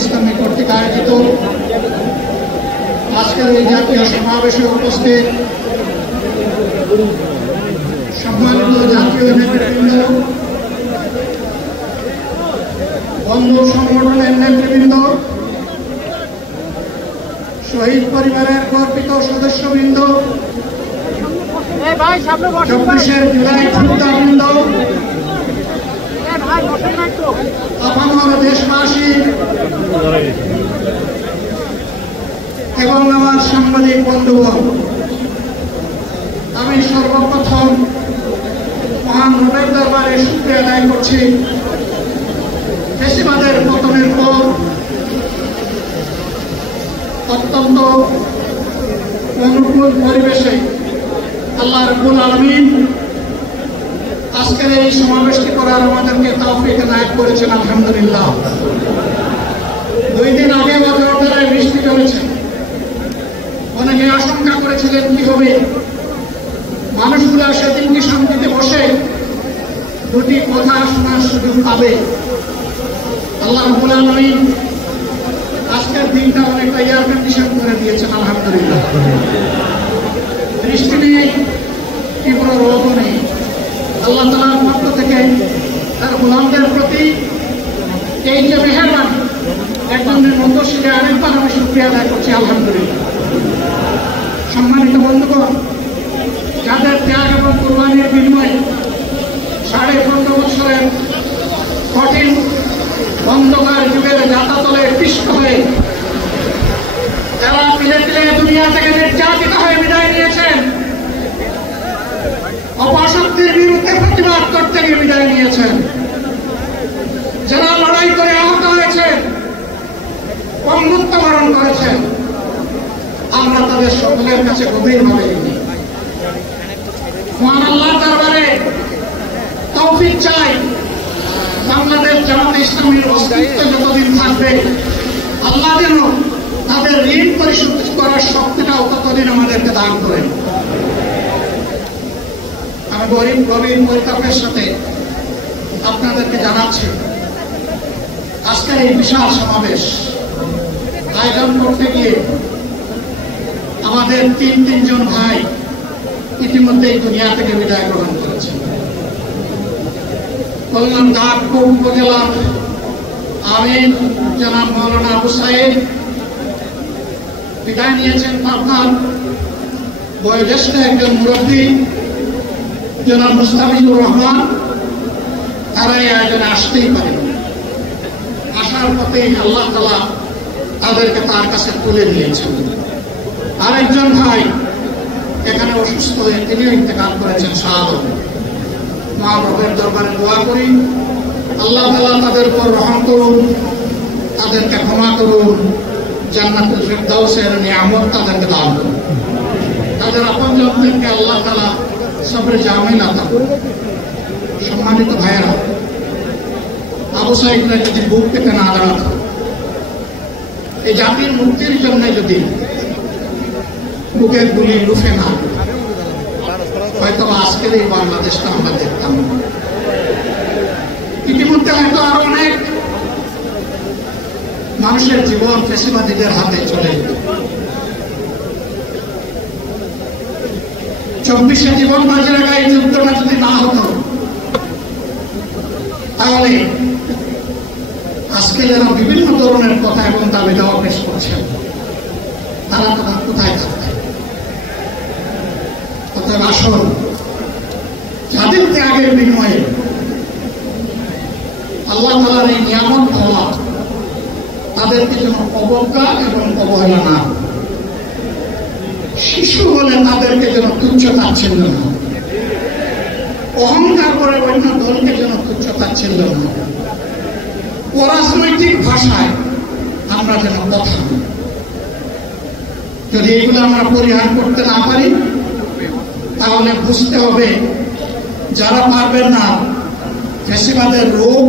ইসলামী কর্তৃক আয়োজিত আজকের এই জাতীয় সমাবেশে উপস্থিত সম্মানিত জাতীয় নেতৃবৃন্দ, বন্ধু সংগঠনের নেতৃবৃন্দ, শহীদ পরিবারের গর্বিত সদস্যবৃন্দ, 24শে জুলাই যোদ্ধাবৃন্দ, আপামর দেশবাসী এবং আমার সাংবাদিক বন্ধুগণ, আমি সর্বপ্রথম মহান রবের দরবারে শুকরিয়া আদায় করছি। ফ্যাসিবাদের পতনের পর অত্যন্ত অনুকূল পরিবেশে আল্লাহ রাব্বুল আলামিন আজকের এই সমাবেশটি করার আমাদেরকে তৌফিক এনায়েত করেছেন, আলহামদুলিল্লাহ। 2 দিন আগে বজ্রধারায় বৃষ্টি চলেছে। অনেকে আশঙ্কা করেছিলেন কি হবে, মানুষগুলো সেদিন কি শান্তিতে বসে দুটি কথা শোনার সুযোগ পাবে। আল্লাহ রাব্বুল আলামিন আজকের দিনটা অনেকটা এয়ার কন্ডিশন করে দিয়েছেন, আলহামদুলিল্লাহ। বৃষ্টি নেই, তীব্র রোদও নেই। আল্লাহ তাআলার পক্ষ থেকে তার গোলামদের প্রতি এই যে মেহেরবানি, একজনের মতো সেটা আরেকবার আমি শুকরিয়া আদায় করছি, আলহামদুলিল্লাহ। সম্মানিত বন্ধুগণ, যাদের ত্যাগ এবং কুরবানির বিনিময়ে 15.5 বছরের কঠিন অন্ধকার যুগের যাতাতলে পিষ্ট হয়ে যারা ধীরে ধীরে দুনিয়া থেকে নির্যাতিত হয়ে বিদায় নিয়েছেন, অপশক্তির বিরুদ্ধে প্রতিবাদ করতে গিয়ে বিদায় নিয়েছেন, যারা লড়াই করে আহত হয়েছেন, বন্ধুত্ব বরণ করেছেন, আমরা তাদের সকলের কাছে গভীরভাবে ঋণী। মহান আল্লাহর দরবারে তৌফিক চাই, বাংলাদেশ জামাতে ইসলামীর অস্তিত্ব যতদিন থাকবে আল্লাহ যেন তাদের ঋণ পরিশোধ করার শক্তিটাও ততদিন আমাদেরকে দান করেন। আমি গভীর পরিতাপের সাথে আপনাদেরকে জানাচ্ছি, আজকের এই বিশাল সমাবেশ আয়োজন করতে গিয়ে আমাদের 3 জন ভাই ইতিমধ্যেই দুনিয়া থেকে বিদায় গ্রহণ করেছেন। কল্যাণঘাট উপজেলা আমিন জনাব মাওলানা আবু সাইদ বিদায় নিয়েছেন। পাবনার বয়োজ্যেষ্ঠ একজন মুরব্বী জনাব মুস্তাফিজুর রহমান, তারা এই আয়োজনে আসতেই পারেন। আসার পথেই আল্লাহ তাআলা তাদেরকে তার কাছে তুলে নিয়েছেন। আরেকজন ভাই এখানে অসুস্থ হয়ে তিনিও ইন্তেকাল করেছেন, শাহাদত। মা রবের দরবারে দোয়া করি, আল্লাহ তাআলা তাদের উপর রহম করুন, তাদেরকে ক্ষমা করুন, জান্নাতুল ফিরদাউসের নিয়ামত তাদেরকে দান করুন। তাদের আপনজনদেরকে আল্লাহ তাআলা সবরে জামিল আতা করুন। সম্মানিত ভাইয়েরা, আবু সাইদরা যদি বুক পেতে না দাঁড়াতো, এই জাতির মুক্তির জন্য যদি বুকের গুলি লুফে না, হয়তো আজকের এই বাংলাদেশটা আমরা দেখতাম না। ইতিমধ্যে হয়তো আরো অনেক মানুষের জীবন ফ্যাসিবাদীদের হাতে চলে যেত। 24শে জীবন বাজি রাখা এই যুদ্ধটা যদি না হতো, তাহলে আজকে যারা বিভিন্ন ধরনের কথা এবং দাবি দাওয়া পেশ করছেন, তারা তখন কোথায় থাকতেন? অতএব আসল যাদের ত্যাগের বিনিময়ে আল্লাহ তাআলার এই নিয়ামত পাওয়া, তাদেরকে যেন অবজ্ঞা এবং অবহেলা না, শিশু বলে তাদেরকে যেন তুচ্ছ তাচ্ছিল্য না, অহংকার করে অন্য দলকে যেন তুচ্ছ তাচ্ছিল্য না, অরাজনৈতিক ভাষায় আমরা যেন কথা বলি। যদি এগুলো আমরা পরিহার করতে না পারি, তাহলে বুঝতে হবে যারা পারবেন না, ফ্যাসিবাদের রোগ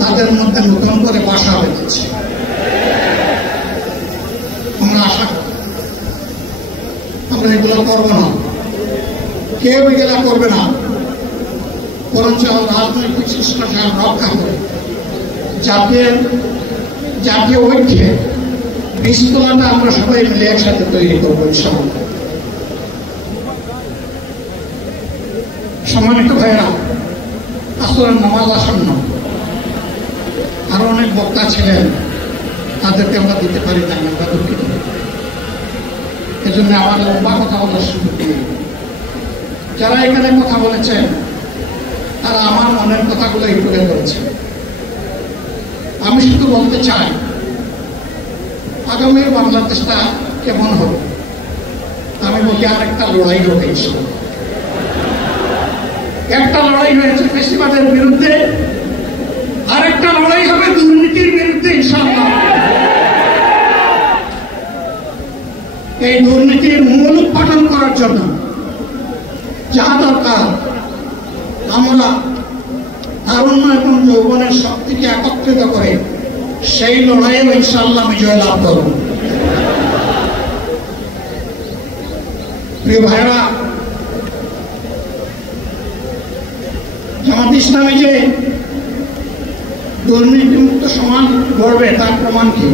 তাদের মধ্যে নতুন করে বাসা বেঁধেছে। আমরা আশা করি আমরা এগুলো করবো না, কেউ এগুলো করবে না, বরঞ্চ রাজনৈতিক শিষ্টাচার রক্ষা করে জাতির জাতীয় ঐক্যে বীজতলাটা আমরা সবাই মিলে একসাথে তৈরি করবো ইনশাআল্লাহ। সম্মানিত ভাইয়েরা, আসরের নামাজ আসন্ন, আরো অনেক বক্তা ছিলেন, তাদেরকে আমরা দিতে পারি না, আমরা দুঃখিত। এজন্য আমার লম্বা কথা বলার সুযোগ নেই। যারা এখানে কথা বলেছেন তারা আমার মনের কথাগুলোই তুলে ধরেছে। আমি শুধু বলতে চাই, আগামী বাংলাদেশটা কেমন হবে? আমি বলি আরেকটা লড়াই হবে ইনশাআল্লাহ। একটা লড়াই হয়েছে ফেসিবাদের বিরুদ্ধে, আরেকটা লড়াই হবে দুর্নীতির বিরুদ্ধে ইনশাআল্লাহ। এই দুর্নীতির মূল উৎপাদন করার জন্য যা দরকার, আমরা তারুণ্য এবং যৌবনের শক্তিকে একত্রিত করে সেই লড়াইয়ে ইনশাআল্লাহ বিজয় লাভ করব। প্রিয় ভাইরা, জামাত ইসলামী যে দুর্নীতিমুক্ত সমাজ গড়বে তার প্রমাণ কি?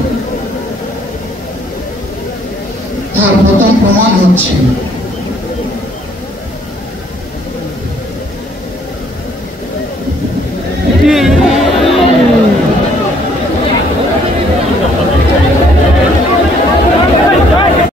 তার প্রথম প্রমাণ হচ্ছে